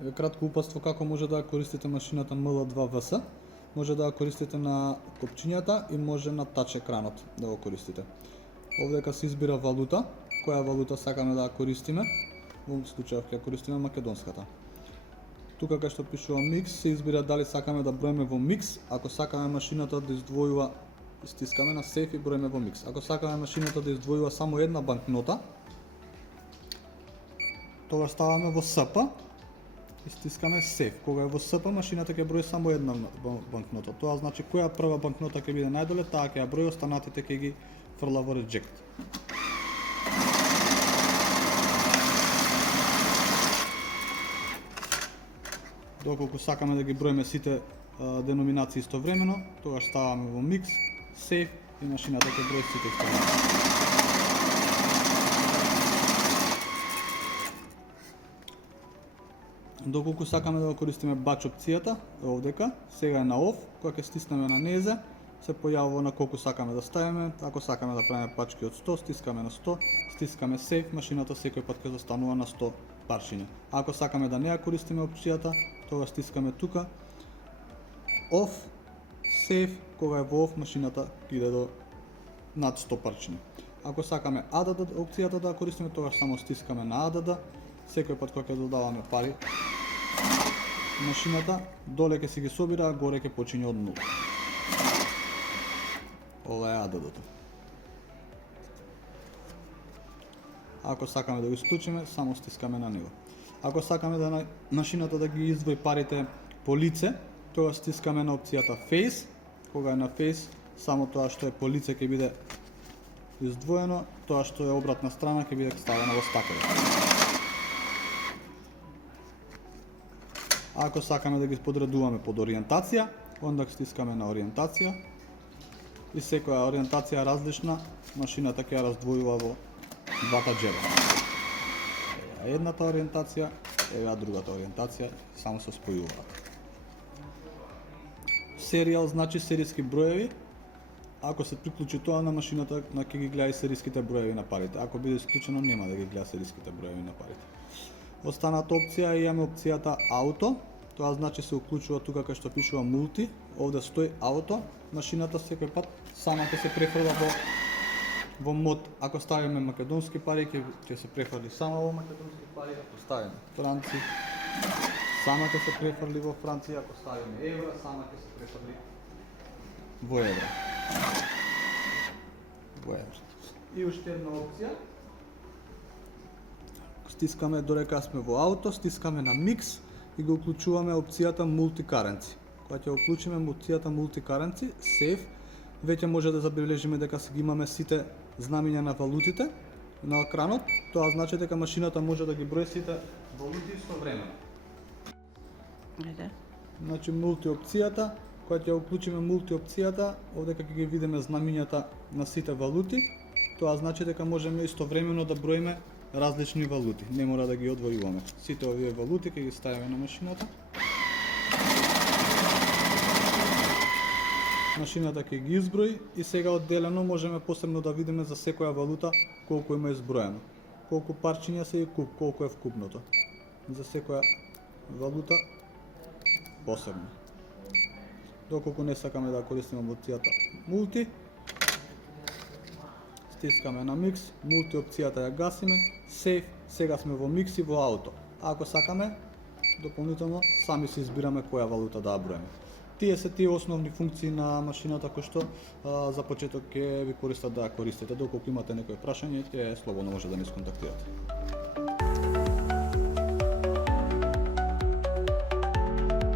Кратко упатство како може да ја користите машината ML2VS. Може да ја користите на копчињата и може на тач екранот да го користите. Овдека се избира валута, која валута сакаме да ја користиме. Во случајов ќе ја користиме македонската. Тука кај што пишува микс се избира дали сакаме да броиме во микс. Ако сакаме машината да издвојува, стискаме на сейф и броиме во микс. Ако сакаме машината да издвојува само една банкнота, тогаш ставаме во СП и стискаме сейф. Кога е во СП, машината ќе брои само една банкнота. Тоа значи која прва банкнота ќе биде најдоле, таа ќе ја брои, останатите ќе ги фрла во reject. Доколку сакаме да ги броиме сите деноминации истовремено, тогаш ставаме во микс, сейф и машината ќе брои сите истовремено. Доколку сакаме да го користиме бач опцијата, овдека, сега е на off, кога ќе стиснеме на незе, се појавува на колку сакаме да ставиме. Ако сакаме да правиме пачки од 100, стискаме на 100, стискаме сейф, машината секој пат ќе застанува на 100 парчиња. Ако сакаме да не ја користиме опцијата, тогаш стискаме тука off, сейф, кога е во off, машината иде до над 100 парчиња. Ако сакаме ADD опцијата да ја користиме, тогаш само стискаме на ADD, секој пат кога ќе додаваме пари, машината доле ќе се ги собира, горе ќе почине од 0. Ова е ADD-то. Ако сакаме да го исклучиме, само стискаме на него. Ако сакаме да машината да ги издвои парите по лице, тогаш стискаме на опцијата Face. Кога е на Face, само тоа што е по лице ќе биде издвоено, тоа што е обратна страна ќе биде ставено во стакови. Ако сакаме да ги подредуваме под ориентација, онда стискаме на ориентација и секоја ориентација различна, машината ќе ја раздвојува во двата џеба. Ева едната ориентација, ева другата ориентација, само се спојуваат. Серијал значи серијски броеви. Ако се приклучи тоа на машината, ќе ги гледа и серијските броеви на парите. Ако биде исклучено, нема да ги гледа серијските броеви на парите. Останата опција имаме опцијата Auto. Тоа значи се уклучува тука кај што пишува Multi. Овде стои Auto. Машината секој пат сама ќе се префрла во мод. Ако ставиме македонски пари, ќе се префрли само во македонски пари. Ако ставиме франци, сама ќе се префрли во франци. Ако ставиме евра, сама ќе се префрли во евра. И уште една опција. Стискаме дорека сме во ауто, стискаме на микс и го уклучуваме опцијата Multi Currency. Кога ќе уклучиме опцијата Multi Currency, Save, веќе може да забележиме дека си ги имаме сите знамиња на валутите на екранот. Тоа значи дека машината може да ги брои сите валути истовремено. Значи Multi опцијата, кога ќе уклучиме Multi опцијата, овдека ќе ги видиме знамињата на сите валути. Тоа значи дека можеме истовремено да броиме различни валути, не мора да ги одвојуваме. Сите овие валути ќе ги ставиме на машината. Машината ќе ги изброи и сега одделено можеме посебно да видиме за секоја валута колку има изброено. Колку парчиња се и колку е вкупното. За секоја валута посебно. Доколку не сакаме да користиме опцијата Multi, стискаме на микс, Multi опцијата ја гасиме, Save, сега сме во микс и во ауто. Ако сакаме, дополнително сами си избираме која валута да ја броиме. Тие се тие основни функции на машината кои што за почеток ќе ви користат да ја користите. Доколку имате некои прашања, слободно може да ни сконтактирате.